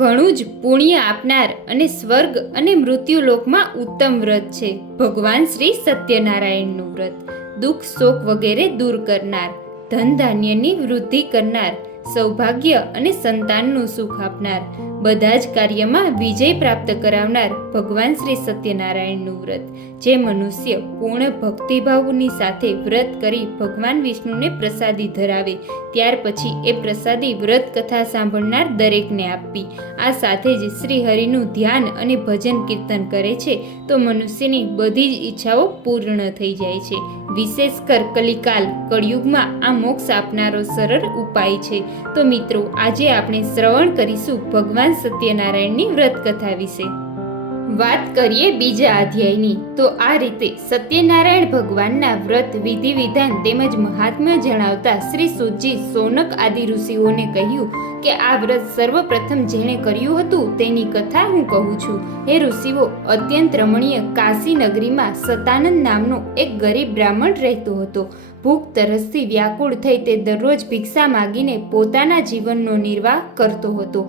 ઘણું જ પુણ્ય આપનાર અને સ્વર્ગ અને મૃત્યુલોકમાં ઉત્તમ વ્રત છે ભગવાન શ્રી સત્યનારાયણનું વ્રત. દુઃખ શોક વગેરે દૂર કરનાર, ધન ધાન્યની વૃદ્ધિ કરનાર, સૌભાગ્ય અને સંતાનનું સુખ આપનાર, બધા જ કાર્યમાં વિજય પ્રાપ્ત કરાવનાર ભગવાન શ્રી સત્યનારાયણનું વ્રત. જે મનુષ્ય પૂર્ણ ભક્તિભાવની સાથે વ્રત કરી ભગવાન વિષ્ણુને પ્રસાદી ધરાવે, ત્યાર પછી એ પ્રસાદી વ્રત કથા સાંભળનાર દરેકને આપવી. આ સાથે જ શ્રી હરિનું ધ્યાન અને ભજન કીર્તન કરે છે તો મનુષ્યની બધી જ ઈચ્છાઓ પૂર્ણ થઈ જાય છે. વિશેષ કર કલિકાલ કળિયુગમાં આ મોક્ષ આપનારો સરળ ઉપાય છે. તો મિત્રો, આજે આપણે શ્રવણ કરીશું ભગવાન સત્યનારાયણની વ્રત કથા વિશે. વાત કરીએ બીજા અધ્યાયની, તો આ રીતે સત્યનારાયણ ભગવાનના વ્રત વિધિ વિધાન તેમજ મહાત્મ્ય જણાવતા શ્રી સુતજી શૌનક આદિ ઋષિઓને કહ્યું કે આ વ્રત સર્વપ્રથમ જેણે કર્યું હતું તેની કથા હું કહું છું. હે ઋષિઓ, અત્યંત રમણીય કાશી નગરીમાં સતાનંદ નામનો એક ગરીબ બ્રાહ્મણ રહેતો હતો. ભૂખ તરસથી વ્યાકુળ થઈ તે દરરોજ ભિક્ષા માગીને પોતાના જીવનનો નિર્વાહ કરતો હતો.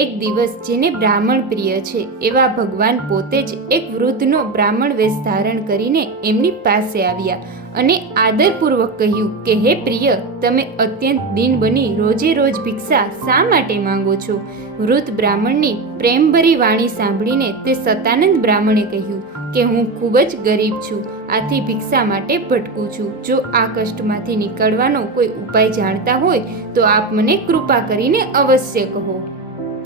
એક દિવસ જેને બ્રાહ્મણ પ્રિય છે એવા ભગવાન પોતે જ એક વૃદ્ધનો બ્રાહ્મણ વેશ ધારણ કરીને એમની પાસે આવ્યા અને આદરપૂર્વક કહ્યું કે હે પ્રિય, તમે અત્યંત દીન બની રોજે રોજ ભિક્ષા શા માટે માંગો છો? વૃદ્ધ બ્રાહ્મણની પ્રેમભરી વાણી સાંભળીને તે સતાનંદ બ્રાહ્મણે કહ્યું કે હું ખૂબ જ ગરીબ છું, આથી ભિક્ષા માટે ભટકું છું. જો આ કષ્ટમાંથી નીકળવાનો કોઈ ઉપાય જાણતા હોય તો આપ મને કૃપા કરીને અવશ્ય કહો.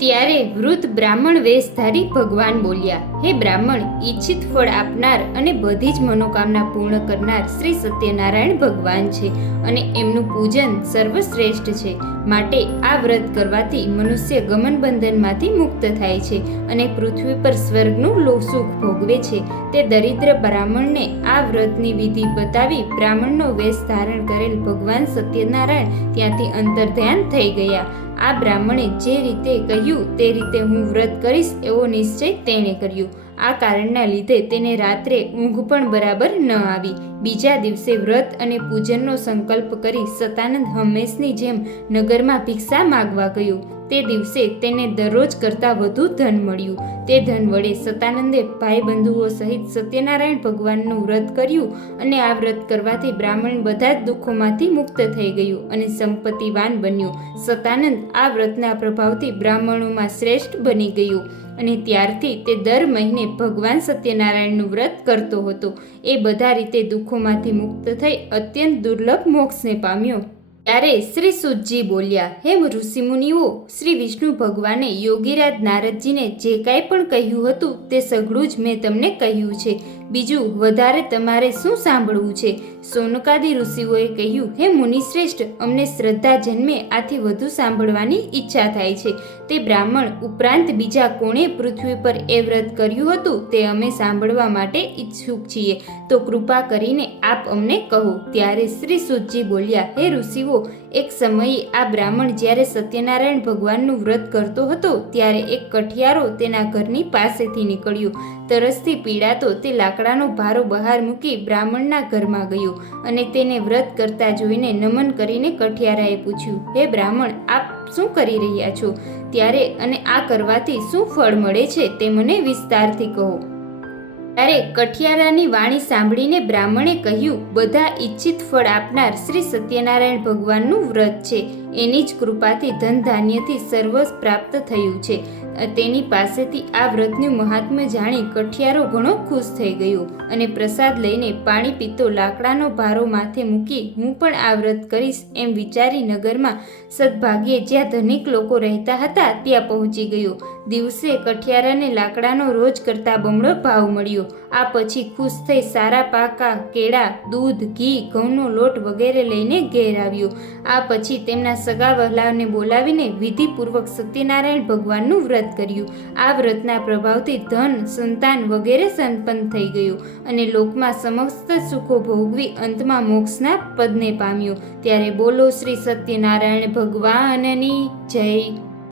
ત્યારે વૃદ્ધ બ્રાહ્મણ વેશધારી ભગવાન બોલ્યા, હે બ્રાહ્મણ, ઈચ્છિત ફળ આપનાર અને બધી જ મનોકામના પૂર્ણ કરનાર શ્રી સત્યનારાયણ ભગવાન છે અને એમનું પૂજન સર્વશ્રેષ્ઠ છે. માટે આ વ્રત કરવાથી મનુષ્ય ગમન બંધનમાંથી મુક્ત થાય છે અને પૃથ્વી પર સ્વર્ગનું સુખ ભોગવે છે. તે દરિદ્ર બ્રાહ્મણને આ વ્રતની વિધિ બતાવી બ્રાહ્મણનો વેશ ધારણ કરેલ ભગવાન સત્યનારાયણ ત્યાંથી અંતર્ધ્યાન થઈ ગયા. આ બ્રાહ્મણે જે રીતે કહ્યું તે રીતે હું વ્રત કરીશ એવો નિશ્ચય તેણે કર્યો. આ કારણના લીધે તેને રાત્રે ઊંઘ પણ બરાબર ન આવી. બીજા દિવસે વ્રત અને પૂજનનો સંકલ્પ કરી સતાનંદ હંમેશની જેમ નગરમાં ભિક્ષા માગવા ગયો. તે દિવસે તેને દરરોજ કરતાં વધુ ધન મળ્યું. તે ધન વડે સતાનંદે ભાઈ બંધુઓ સહિત સત્યનારાયણ ભગવાનનું વ્રત કર્યું અને આ વ્રત કરવાથી બ્રાહ્મણ બધા જ દુઃખોમાંથી મુક્ત થઈ ગયું અને સંપત્તિવાન બન્યું. સતાનંદ આ વ્રતના પ્રભાવથી બ્રાહ્મણોમાં શ્રેષ્ઠ બની ગયું અને ત્યારથી તે દર મહિને ભગવાન સત્યનારાયણનું વ્રત કરતો હતો. એ બધા રીતે દુઃખોમાંથી મુક્ત થઈ અત્યંત દુર્લભ મોક્ષને પામ્યો. ત્યારે શ્રી સુતજી બોલ્યા, હે ઋષિમુનિઓ, શ્રી વિષ્ણુ ભગવાને યોગીરાજ નારદજીને જે કાંઈ પણ કહ્યું હતું તે સઘળું જ મેં તમને કહ્યું છે. બીજું વધારે તમારે શું સાંભળવું છે? શૌનકાદિ ઋષિઓએ કહ્યું, હે મુનિશ્રેષ્ઠ, અમને શ્રદ્ધા જન્મે આથી વધુ સાંભળવાની ઈચ્છા થાય છે. તે બ્રાહ્મણ ઉપરાંત બીજા કોણે પૃથ્વી પર એ વ્રત કર્યું હતું તે અમે સાંભળવા માટે ઈચ્છુક છીએ, તો કૃપા કરીને આપ અમને કહો. ત્યારે શ્રી સુતજી બોલ્યા, હે ઋષિઓ, એક સમયે આ બ્રાહ્મણ જ્યારે સત્યનારાયણ ભગવાનનું વ્રત કરતો હતો ત્યારે એક કઠિયારો તેના ઘરની પાસેથી નીકળ્યો. તરસથી પીડાતો તે લાકડાનો ભારો બહાર મૂકી બ્રાહ્મણના ઘરમાં ગયો અને તેને વ્રત કરતા જોઈને નમન કરીને કઠિયારાએ પૂછ્યું, હે બ્રાહ્મણ, આપ શું કરી રહ્યા છો? ત્યારે અને આ કરવાથી શું ફળ મળે છે તે મને વિસ્તારથી કહો. ત્યારે કઠિયારાની વાણી સાંભળીને બ્રાહ્મણે કહ્યું, બધા ઈચ્છિત ફળ આપનાર શ્રી સત્યનારાયણ ભગવાનનું વ્રત છે. એની જ કૃપાથી ધન ધાન્યથી સર્વ પ્રાપ્ત થયું છે. તેની પાસેથી આ વ્રતનું મહાત્મ્ય જાણી કઠિયારો ઘણો ખુશ થઈ ગયો અને પ્રસાદ લઈને પાણી પીતો લાકડાનો ભારો માથે મૂકી હું પણ આ વ્રત કરીશ એમ વિચારી નગરમાં સદભાગ્યે જ્યાં ધનિક લોકો રહેતા હતા ત્યાં પહોંચી ગયો. દિવસે કઠિયારાને લાકડાનો રોજ કરતાં બમણો ભાવ મળ્યો. આ પછી ખુશ થઈ સારા પાકા કેળા, દૂધ, ઘી, ઘઉંનો લોટ વગેરે લઈને ઘેર આવ્યો. આ પછી તેમના સગા વહાલાને બોલાવીને વિધિપૂર્વક સત્યનારાયણ ભગવાનનું વ્રત કર્યું. આ વ્રતના પ્રભાવથી ધન, સંતાન વગેરે સંપન્ન થઈ ગયું અને લોકમાં સમસ્ત સુખો ભોગવી અંતમાં મોક્ષના પદને પામ્યો. ત્યારે બોલો શ્રી સત્યનારાયણ ભગવાનની જય.